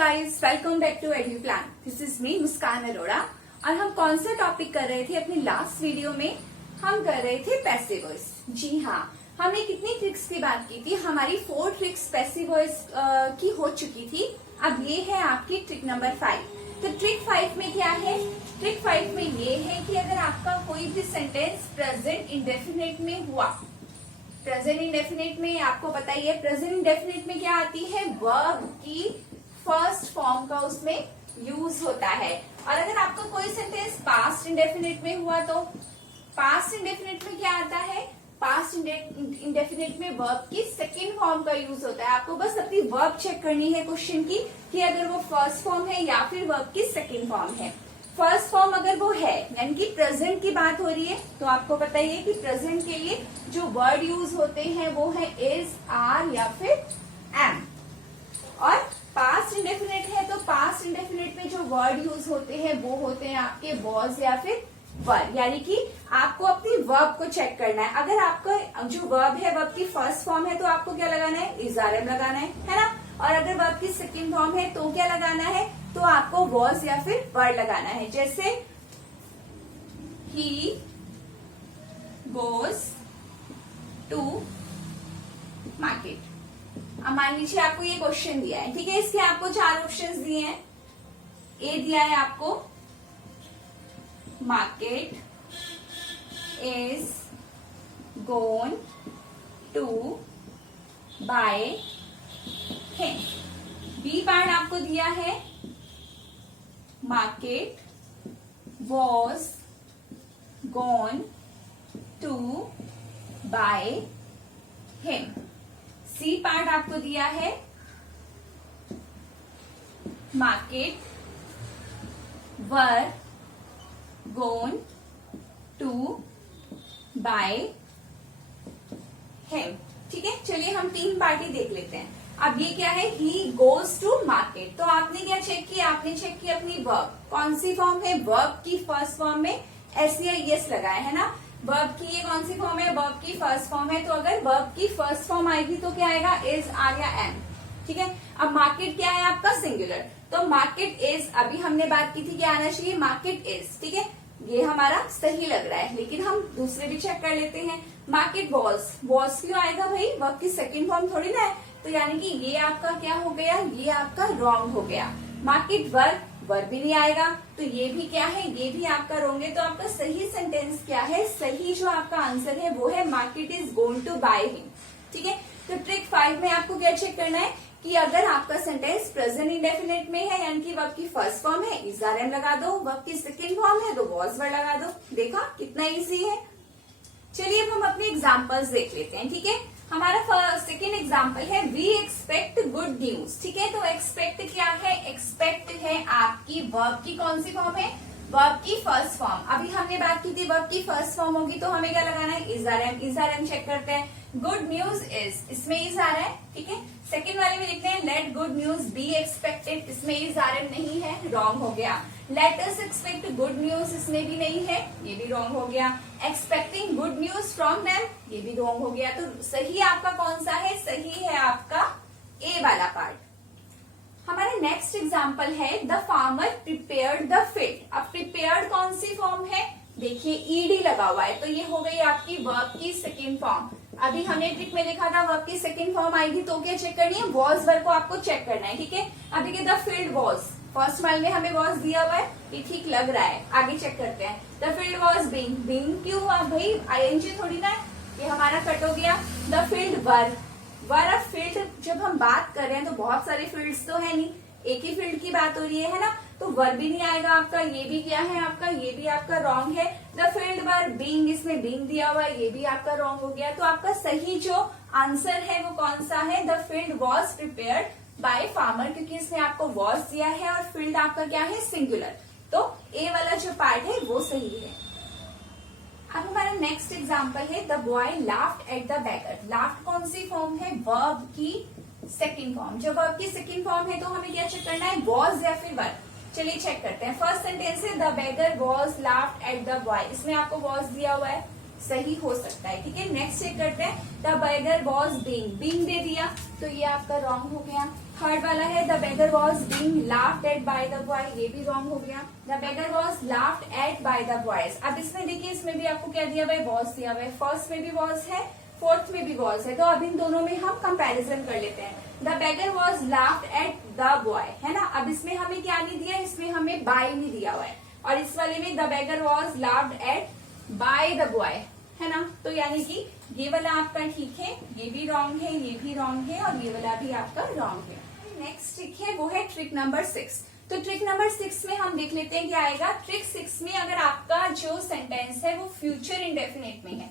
Guys, welcome back to Edu Plan. This is me Muskan Arora. और हम कौन सा टॉपिक कर रहे थे अपनी लास्ट वीडियो में? हम कर रहे थे पैसिव वॉइस। जी हाँ, हमने कितनी ट्रिक्स की बात की थी? हमारी 4 ट्रिक्स पैसिव वॉइस की हो चुकी थी। अब ये है आपकी ट्रिक नंबर 5। तो ट्रिक 5 में क्या है? ट्रिक 5 में ये है कि अगर आपका कोई भी सेंटेंस प्रेजेंट इंडेफिनिट में हुआ, प्रेजेंट इंडेफिनिट में आपको पता ही है, प्रेजेंट इंडेफिनिट में क्या आती है? वर्ब की फर्स्ट फॉर्म का उसमें यूज होता है। और अगर आपका कोई सेंटेंस पास्ट इंडेफिनिट में हुआ तो पास्ट इंडेफिनिट में क्या आता है? पास्ट इंडेफिनिट में वर्ब की सेकेंड फॉर्म का यूज होता है। आपको बस अपनी वर्ब चेक करनी है क्वेश्चन की कि अगर वो फर्स्ट फॉर्म है या फिर वर्ब की सेकेंड फॉर्म है। फर्स्ट फॉर्म अगर वो है, यानी कि प्रेजेंट की बात हो रही है, तो आपको पता ही है कि प्रेजेंट के लिए जो वर्ड यूज होते हैं वो है इज, आर या फिर एम। और पास्ट इंडेफिनिट है तो पास्ट इंडेफिनिट में जो वर्ड यूज होते हैं वो होते हैं आपके वॉज या फिर वर। यानी कि आपको अपनी वर्ब को चेक करना है। अगर आपका जो वर्ब है वर्ब की फर्स्ट फॉर्म है तो आपको क्या लगाना है? इज, आर, एम लगाना है ना। और अगर वर्ब की सेकेंड फॉर्म है तो क्या लगाना है? तो आपको वॉज या फिर वर लगाना है। जैसे ही गोज टू मार्केट। अब मान लीजिए आपको ये क्वेश्चन दिया है, ठीक है। इसके आपको 4 ऑप्शंस दिए हैं। ए दिया है आपको, market is gone to buy him. B part आपको दिया है, market was gone to buy him. C part आपको दिया है, market were gone to buy him. ठीक है, चलिए हम 3 पार्टी देख लेते हैं। अब ये क्या है? He goes to market. तो आपने क्या चेक किया? आपने चेक किया अपनी वर्ब कौन सी फॉर्म है? वर्ब की फर्स्ट फॉर्म में एस या यस लगाया है ना। वर्ब की ये कौन सी फॉर्म है? वर्ब की फर्स्ट फॉर्म है। तो अगर वर्ब की फर्स्ट फॉर्म आएगी तो क्या आएगा? इज, आर या एम। ठीक है। अब मार्केट क्या है आपका? सिंगुलर। तो मार्केट इज, अभी हमने बात की थी क्या आना चाहिए? Market is. ठीक है, ये हमारा सही लग रहा है, लेकिन हम दूसरे भी चेक कर लेते हैं। मार्केट वॉज, वॉज क्यों आएगा भाई? वर्ब की सेकेंड फॉर्म थोड़ी ना है, तो यानी कि ये आपका क्या हो गया? ये आपका रॉन्ग हो गया। मार्केट वर, वर भी नहीं आएगा, तो ये भी क्या है? ये भी आपका रॉन्ग है। तो आपका सही सेंटेंस क्या है? सही जो आपका आंसर है वो है market is going to buy him. ठीक है। तो ट्रिक 5 में आपको क्या चेक करना है कि अगर आपका सेंटेंस प्रेजेंट इंडेफिनिट में है, यानी कि वर्ब की फर्स्ट फॉर्म है, इज, आर, एम लगा दो। वर्ब की सेकेंड फॉर्म है तो वॉज, वर लगा दो। देखा कितना इजी है। चलिए अब हम अपने एग्जाम्पल्स देख लेते हैं। ठीक है, हमारा सेकेंड एग्जाम्पल है वी एक्सपेक्ट गुड न्यूज। ठीक है, तो एक्सपेक्ट क्या है? एक्सपेक्ट है आपकी वर्ब की कौन सी फॉर्म है? वर्ब की फर्स्ट फॉर्म। अभी हमने बात की थी वर्ब की फर्स्ट फॉर्म होगी तो हमें क्या लगाना है? Is, are, am. Is, are, am check करते हैं। गुड न्यूज इज, इसमें इज आ रहा है। ठीक है, सेकेंड वाले में लिखते हैं let good news be expected. इसमें इज, आर, एम नहीं है, रॉन्ग हो गया। Let us expect good news, इसमें भी नहीं है, ये भी रॉन्ग हो गया। Expecting good news from them, ये भी रॉन्ग हो गया। तो सही आपका कौन सा है? सही है आपका ए वाला पार्ट। हमारा नेक्स्ट एग्जाम्पल है the farmer prepared the field. अब प्रिपेयर्ड कौन सी फॉर्म है? देखिए ईडी लगा हुआ है, तो ये हो गई आपकी वर्ब की सेकेंड फॉर्म। अभी हमने ट्रिक में लिखा था वर्ब की सेकेंड फॉर्म आएगी तो क्या चेक करनी है? वॉज, वर्ब को आपको चेक करना है। ठीक है, अभी के द फील्ड वॉज, फर्स्ट वाले में हमें वॉज दिया हुआ है, ये ठीक लग रहा है। आगे चेक करते हैं। The field was being, being क्यों भाई? आईएनजी थोड़ी ना है, ये हमारा कट हो गया। The field were, were of field जब हम बात कर रहे हैं तो बहुत सारे फील्ड्स तो है नहीं, एक ही फील्ड की बात हो रही है ना, तो वर भी नहीं आएगा आपका। ये भी क्या है आपका? ये भी आपका रॉन्ग है। द फील्ड वर बीइंग, इसमें बीइंग दिया हुआ है, ये भी आपका रॉन्ग हो गया। तो आपका सही जो आंसर है वो कौन सा है? The field was prepared by farmer, क्योंकि इसमें आपको वॉज दिया है और फील्ड आपका क्या है? सिंगुलर। तो ए वाला जो पार्ट है वो सही है। अब हमारा नेक्स्ट एग्जाम्पल है the boy laughed at the beggar. Laughed कौन सी फॉर्म है? वर्ब की सेकेंड फॉर्म। जब वर्ब की सेकेंड फॉर्म है तो हमें क्या चेक करना है? वॉज या फिर वर। चलिए चेक करते हैं। फर्स्ट सेंटेंस है the beggar was laughed at the boy, इसमें आपको वॉज दिया हुआ है। सही हो सकता है। ठीक है, नेक्स्ट चेक करते हैं, the beggar was being they दिया तो ये आपका रॉन्ग हो गया। थर्ड वाला है the beggar was being laughed eight by the boy, ये भी रॉन्ग हो गया। The beggar was laughed eight by the boys, अब इसमें देखिए इसमें भी आपको क्या दिया हुआ है, वॉज दिया हुआ है, फर्स्ट में भी वॉज है, फोर्थ में भी वॉज है, तो अब इन दोनों में हम कंपैरिजन कर लेते हैं। The beggar was laughed at the boy है ना, अब इसमें हमें क्या नहीं दिया, इसमें हमें बाय नहीं दिया हुआ है, और इस वाले में the beggar was laughed eight by the boy है ना, तो यानी कि ये वाला आपका ठीक है, ये भी रॉन्ग है, ये भी रॉन्ग है, और ये वाला भी आपका रॉन्ग है। नेक्स्ट ट्रिक है वो है ट्रिक नंबर 6। तो ट्रिक नंबर 6 में हम देख लेते हैं क्या आएगा। ट्रिक 6 में अगर आपका जो सेंटेंस है वो फ्यूचर इंडेफिनिट में है,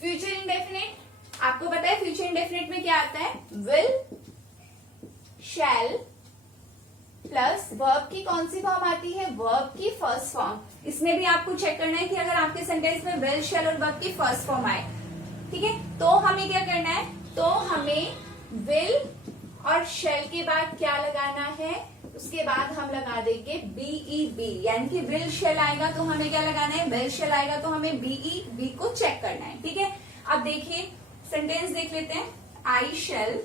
फ्यूचर इंडेफिनिट आपको पता है फ्यूचर इंडेफिनिट में क्या आता है, विल, शैल प्लस वर्ब की कौन सी फॉर्म आती है, वर्ब की फर्स्ट फॉर्म। इसमें भी आपको चेक करना है कि अगर आपके सेंटेंस में विल, शैल और वर्ब की फर्स्ट फॉर्म आए, ठीक है, तो हमें क्या करना है, तो हमें विल और शैल के बाद क्या लगाना है, उसके बाद हम लगा देंगे बीईबी, यानी कि विल शैल आएगा तो हमें क्या लगाना है, विल शैल आएगा तो हमें बीईबी को चेक करना है। ठीक है, अब देखिए सेंटेंस देख लेते हैं, आई शैल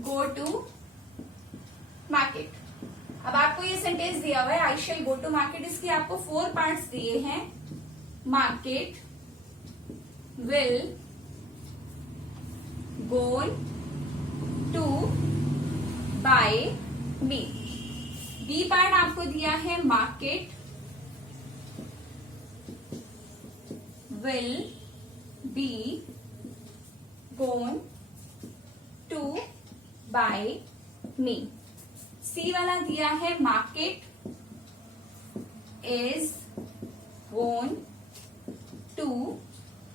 गो टू मार्केट। अब आपको ये सेंटेंस दिया हुआ है आई शैल गो टू मार्केट, इसके आपको 4 पार्ट्स दिए हैं, market, will, gone to, buy, me. B part आपको दिया है market, will, be, gone to, buy, me. C वाला दिया है market, is, gone to,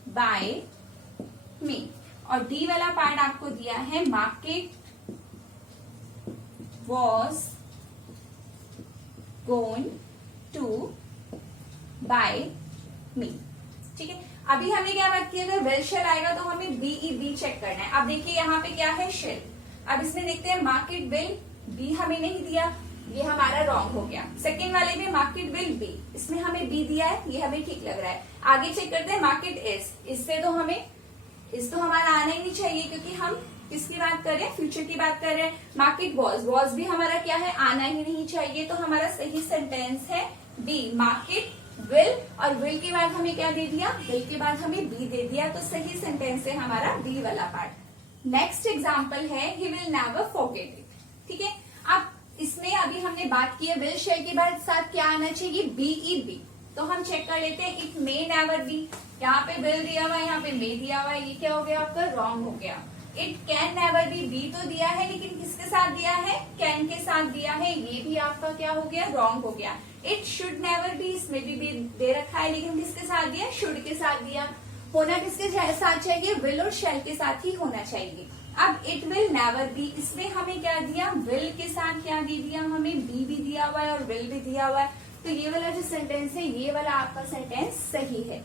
buy, me. और डी वाला पार्ट आपको दिया है market, was, gone to, buy, me. ठीक है, अभी हमने क्या बात की, अगर विल शैल आएगा तो हमें बीईबी चेक करना है। अब देखिए यहाँ पे क्या है, शैल। अब इसमें देखते हैं मार्केट विल, बी हमें नहीं दिया, ये हमारा रॉन्ग हो गया। सेकंड वाले में मार्केट विल बी, इसमें हमें बी दिया है, ये हमें ठीक लग रहा है। आगे चेक करते हैं मार्केट इज, इससे तो हमें इस तो हमारा आना ही नहीं चाहिए क्योंकि हम किसकी बात कर रहे हैं, फ्यूचर की बात कर रहे हैं। मार्केट वॉज, वॉज भी हमारा क्या है, आना ही नहीं चाहिए, तो हमारा सही सेंटेंस है बी, मार्केट विल, और विल के बाद हमें क्या दे दिया, विल के बाद हमें बी दे दिया, तो सही सेंटेंस है हमारा बी वाला पार्ट। नेक्स्ट एग्जाम्पल है he will never forget it. ठीक है, अब इसमें अभी हमने बात की है विल शैल के बाद साथ क्या आना चाहिए, बीईबी, तो हम चेक कर लेते हैं, इट मे नेवर बी, यहाँ पे विल दिया हुआ है, यहाँ पे मे दिया हुआ है, ये क्या हो गया आपका, रॉन्ग हो गया। It can never be, B तो दिया है लेकिन किसके साथ दिया है, कैन के साथ दिया है, ये भी आपका क्या हो गया, रॉन्ग हो गया। इट शुड नेवर बी, इसमें भी दे रखा है लेकिन किसके साथ दिया, शुड के साथ दिया। होना किसके साथ चाहिए, विल और शैल के साथ ही होना चाहिए। अब इट विल नेवर बी, इसमें हमें क्या दिया, विल के साथ क्या दे दिया, हमें बी भी दिया हुआ है और विल भी दिया हुआ है, तो ये वाला जो सेंटेंस है, ये वाला आपका सेंटेंस सही है।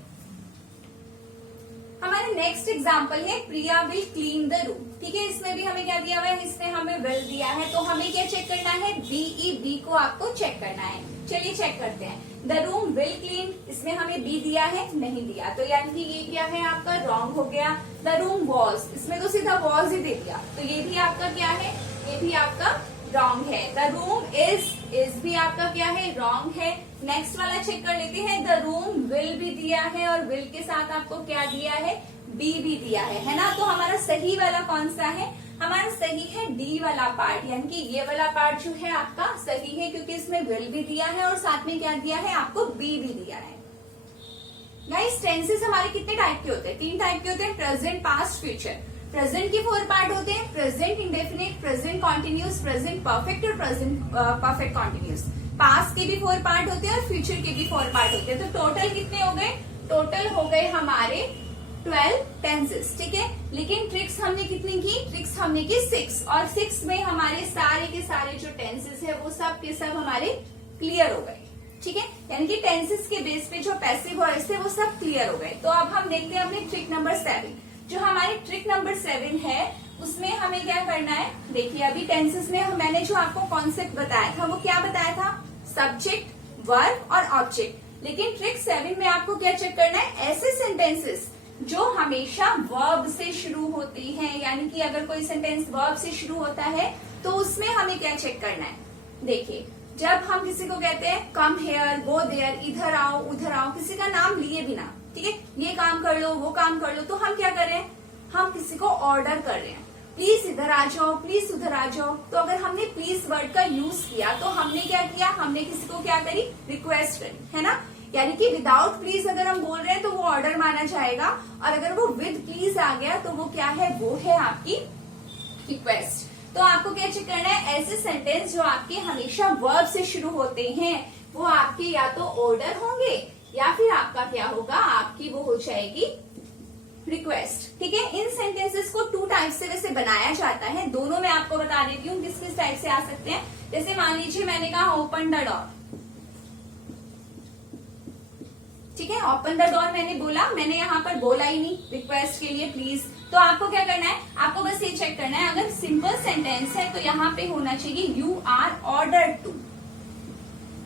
हमारा नेक्स्ट एग्जाम्पल है प्रिया विल क्लीन द रूम। ठीक है, इसमें भी हमें क्या दिया हुआ है, इसमें हमें विल दिया है, तो हमें क्या चेक करना है, बीईबी को आपको चेक करना है। चलिए चेक करते हैं, द रूम विल क्लीन, इसमें हमें बी दिया है, नहीं दिया, तो यानी कि ये क्या है आपका, रॉन्ग हो गया। द रूम वॉज, इसमें तो सीधा वॉज ही दे दिया, तो ये भी आपका क्या है, ये भी आपका रॉन्ग है। द रूम इज भी आपका क्या है, रॉन्ग है। नेक्स्ट वाला चेक कर लेते हैं, द रूम विल भी दिया है और विल के साथ आपको क्या दिया है, बी भी दिया है ना, तो हमारा सही वाला कौन सा है, हमारा सही है डी वाला पार्ट, यानी कि ये वाला पार्ट जो है आपका सही है क्योंकि इसमें विल भी दिया है और साथ में क्या दिया है, आपको बी भी दिया है। गाइस, टेंसेस हमारे कितने टाइप के होते हैं, 3 टाइप के होते हैं, प्रेजेंट, पास्ट, फ्यूचर। प्रेजेंट के 4 पार्ट होते हैं, present indefinite, present continuous, present perfect और प्रेजेंट परफेक्ट कॉन्टिन्यूस। पास्ट के भी 4 पार्ट होते हैं और फ्यूचर के भी 4 पार्ट होते हैं। तो टोटल कितने हो गए, टोटल हो गए हमारे 12 टेंसेस। ठीक है, लेकिन ट्रिक्स हमने कितनी की, ट्रिक्स हमने की 6, और 6 में हमारे सारे के सारे जो टेंसेस है वो सब के सब हमारे क्लियर हो गए। ठीक है, यानी कि टेंसेस के बेस पे जो पैसिव वॉइस है वो सब क्लियर हो गए। तो अब हम देखते हैं अपनी ट्रिक नंबर 7। जो हमारी ट्रिक नंबर 7 है उसमें हमें क्या करना है, देखिए अभी टेंसेस में मैंने जो आपको कॉन्सेप्ट बताया था वो क्या बताया था, सब्जेक्ट, वर्ब और ऑब्जेक्ट। लेकिन ट्रिक 7 में आपको क्या चेक करना है, ऐसे सेंटेंसेस जो हमेशा वर्ब से शुरू होते हैं, यानी कि अगर कोई सेंटेंस वर्ब से शुरू होता है तो उसमें हमें क्या चेक करना है। देखिए, जब हम किसी को कहते हैं कम हेयर, गो देयर, इधर आओ उधर आओ, किसी का नाम लिए बिना, ठीक है, ये काम कर लो वो काम कर लो, तो हम क्या कर रहे हैं, हम किसी को ऑर्डर कर रहे हैं, प्लीज इधर आ जाओ, प्लीज उधर आ जाओ। तो अगर हमने प्लीज वर्ड का यूज किया तो हमने क्या किया, हमने किसी को क्या करी, रिक्वेस्ट करी, है ना। यानी कि विदाउट प्लीज अगर हम बोल रहे हैं तो वो ऑर्डर माना जाएगा, और अगर वो विद प्लीज आ गया तो वो क्या है, वो है आपकी रिक्वेस्ट। तो आपको क्या चेक करना है, ऐसे सेंटेंस जो आपके हमेशा वर्ब से शुरू होते हैं वो आपके या तो ऑर्डर होंगे या फिर आपका क्या होगा, आपकी वो हो जाएगी रिक्वेस्ट। ठीक है, इन सेंटेंसेस को 2 टाइप से वैसे बनाया जाता है, दोनों मैं आपको बता देती हूँ किस किस टाइप से आ सकते हैं। जैसे मान लीजिए मैंने कहा ओपन द डोर, ठीक है, ओपन द डोर मैंने बोला, मैंने यहाँ पर बोला ही नहीं रिक्वेस्ट के लिए प्लीज। तो आपको क्या करना है, आपको बस ये चेक करना है, अगर सिंपल सेंटेंस है तो यहाँ पे होना चाहिए you are ordered to,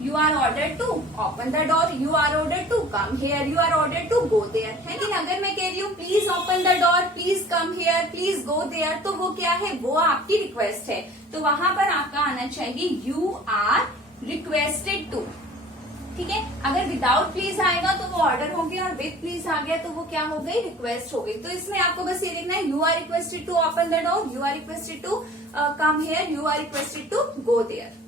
you are ordered to open the door, you are ordered to come here, you are ordered to go there. लेकिन अगर मैं कह रही हूँ please open the door, please come here, please go there, तो वो क्या है, वो आपकी रिक्वेस्ट है। तो वहां पर आपका आना चाहिए यू आर रिक्वेस्टेड टू। ठीक है, अगर विदाउट प्लीज आएगा तो वो ऑर्डर होंगे, और विद प्लीज आ गया तो वो क्या हो गई, रिक्वेस्ट हो गई। तो इसमें आपको बस ये देखना है, you are requested to open the door, you are requested to come here, you are requested to go there.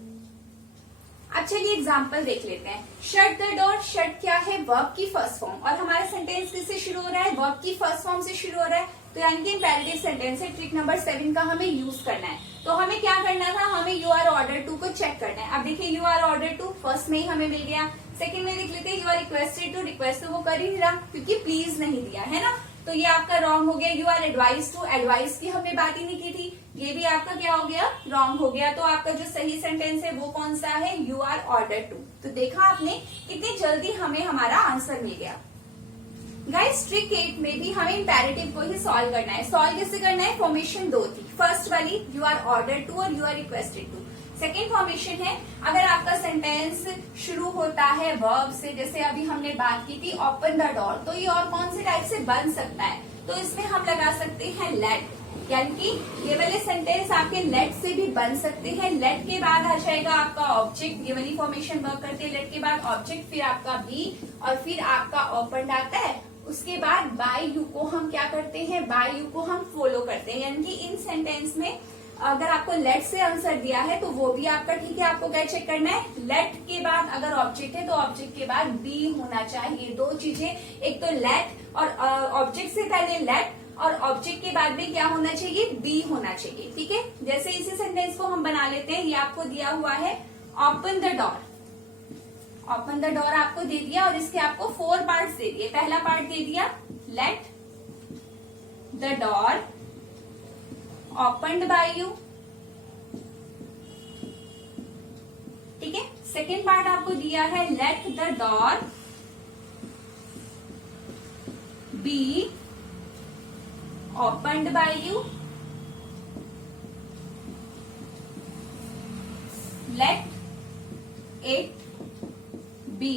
अब चलिए एग्जाम्पल देख लेते हैं। शट द डोर, शट क्या है, वर्ब की फर्स्ट फॉर्म, और हमारा सेंटेंस किससे शुरू हो रहा है, वर्ब की फर्स्ट फॉर्म से शुरू हो रहा है, तो यानी कि इम्पेरेटिव सेंटेंस है। ट्रिक नंबर 7 का हमें यूज करना है। तो हमें क्या करना था, हमें यू आर ऑर्डर टू को चेक करना है। अब देखिए, you are order to first में ही हमें मिल गया, सेकंड में देख लेते हैं you are requested to, request तो वो कर ही नहीं रहा क्योंकि प्लीज नहीं दिया है ना, तो ये आपका रॉन्ग हो गया। You are advice to, advice की हमने बात ही नहीं की थी, ये भी आपका क्या हो गया, रॉन्ग हो गया। तो आपका जो सही सेंटेंस है वो कौन सा है, यू आर ऑर्डर टू। तो देखा आपने कितनी जल्दी हमें हमारा आंसर मिल गया। गाइस, ट्रिक 8 में भी हमें इम्पेरेटिव को ही सॉल्व करना है। सॉल्व कैसे करना है, फॉर्मेशन 2 थी, फर्स्ट वाली यू आर ऑर्डर टू और you are requested to. Second formation है, अगर आपका सेंटेंस शुरू होता है वर्ब से, जैसे अभी हमने बात की थी ओपन द डोर, तो ये और कौन से टाइप से बन सकता है, तो इसमें हम लगा सकते हैं लेट, यानी कि ये वाले सेंटेंस आपके लेट से भी बन सकते हैं। लेट के बाद आ जाएगा आपका ऑब्जेक्ट, ये वाली फॉर्मेशन वर्क करती है, लेट के बाद ऑब्जेक्ट, फिर आपका बी, और फिर आपका ओपन आता है। उसके बाद बाय यू को हम क्या करते हैं, बाय यू को हम फॉलो करते हैं, यानी कि इन सेंटेंस में अगर आपको लेट से आंसर दिया है तो वो भी आपका ठीक है। आपको क्या चेक करना है, लेट के बाद अगर ऑब्जेक्ट है तो ऑब्जेक्ट के बाद बी होना चाहिए। 2 चीजें, एक तो लेट और ऑब्जेक्ट से पहले लेट, और ऑब्जेक्ट के बाद में क्या होना चाहिए, बी होना चाहिए। ठीक है, जैसे इसी सेंटेंस को हम बना लेते हैं। ये आपको दिया हुआ है open the door, open the door आपको दे दिया, और इसके आपको 4 पार्ट्स दे दिए। पहला पार्ट दे दिया let the door opened by you, ठीक है। सेकेंड पार्ट आपको दिया है let the door be opened by you, let it be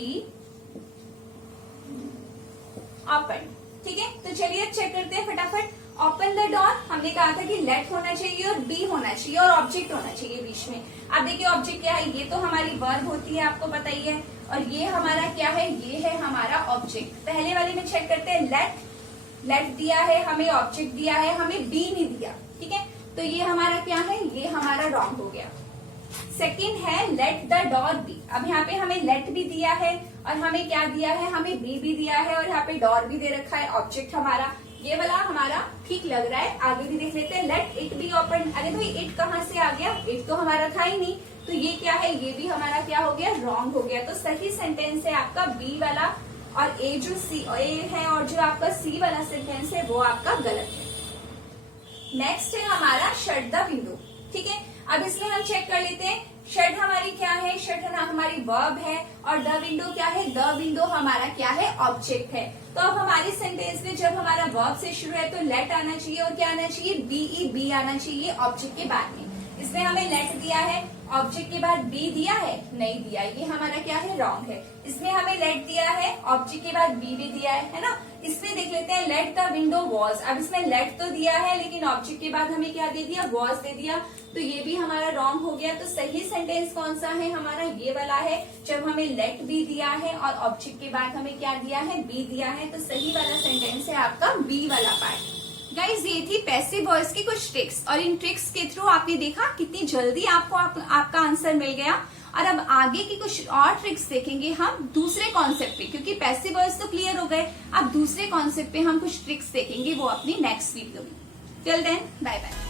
open. ठीक है, तो चलिए अब चेक करते हैं फटाफट। ओपन द डोर हमने कहा था कि लेट होना चाहिए और बी होना चाहिए और ऑब्जेक्ट होना चाहिए बीच में। अब देखिए ऑब्जेक्ट क्या है, ये तो हमारी वर्ब होती है, आपको पता ही है, और ये हमारा क्या है, ये है हमारा ऑब्जेक्ट। पहले वाले में चेक करते हैं, लेट, लेट दिया है हमें, ऑब्जेक्ट दिया है हमें, बी नहीं दिया। ठीक है, तो ये हमारा क्या है, ये हमारा रॉन्ग हो गया। सेकेंड है लेट द डोर बी। अब यहाँ पे हमें लेट भी दिया है और हमें क्या दिया है, हमें बी भी दिया है, और यहाँ पे डोर भी दे रखा है, ऑब्जेक्ट हमारा ये वाला हमारा ठीक लग रहा है। आगे भी देख लेते हैं, लेट इट बी ओपन। अरे भाई इट कहाँ से आ गया, इट तो हमारा था ही नहीं, तो ये क्या है, ये भी हमारा क्या हो गया, रॉन्ग हो गया। तो सही सेंटेंस है आपका बी वाला, और ए जो सी ए है और जो आपका सी वाला सेंटेंस है वो आपका गलत है। नेक्स्ट है हमारा शट द विंडो। ठीक है, अब इसमें हम चेक कर लेते हैं, शट हमारी क्या है, शट हमारी वर्ब है, और द विंडो क्या है, द विंडो हमारा क्या है, ऑब्जेक्ट है। तो अब हमारे सेंटेंस में जब हमारा वर्ब से शुरू है तो लेट आना चाहिए, और क्या आना चाहिए, बी आना चाहिए ऑब्जेक्ट के बाद में। इसमें हमें लेट दिया है, ऑब्जेक्ट के बाद बी दिया है, नहीं दिया, ये हमारा क्या है, रॉन्ग है। इसमें हमें लेट दिया है, ऑब्जेक्ट के बाद बी भी दिया है ना। इसमें देख लेते हैं लेट द विंडो वॉज, अब इसमें लेट तो दिया है लेकिन ऑब्जेक्ट के बाद हमें क्या दे दिया, वॉज दे दिया, तो ये भी हमारा रॉन्ग हो गया। तो सही सेंटेंस कौन सा है हमारा, ये वाला है, जब हमें लेट बी दिया है और ऑब्जेक्ट के बाद हमें क्या दिया है, बी दिया है, तो सही वाला सेंटेंस है आपका बी वाला पार्ट। गाइज ये थी पैसिव वॉइस की कुछ ट्रिक्स, और इन ट्रिक्स के थ्रू आपने देखा कितनी जल्दी आपको आपका आंसर मिल गया। और अब आगे की कुछ और ट्रिक्स देखेंगे हम दूसरे कॉन्सेप्ट पे, क्योंकि पैसिव वॉइस तो क्लियर हो गए, अब दूसरे कॉन्सेप्ट पे हम कुछ ट्रिक्स देखेंगे, वो अपनी नेक्स्ट वीडियो में। Till then bye bye.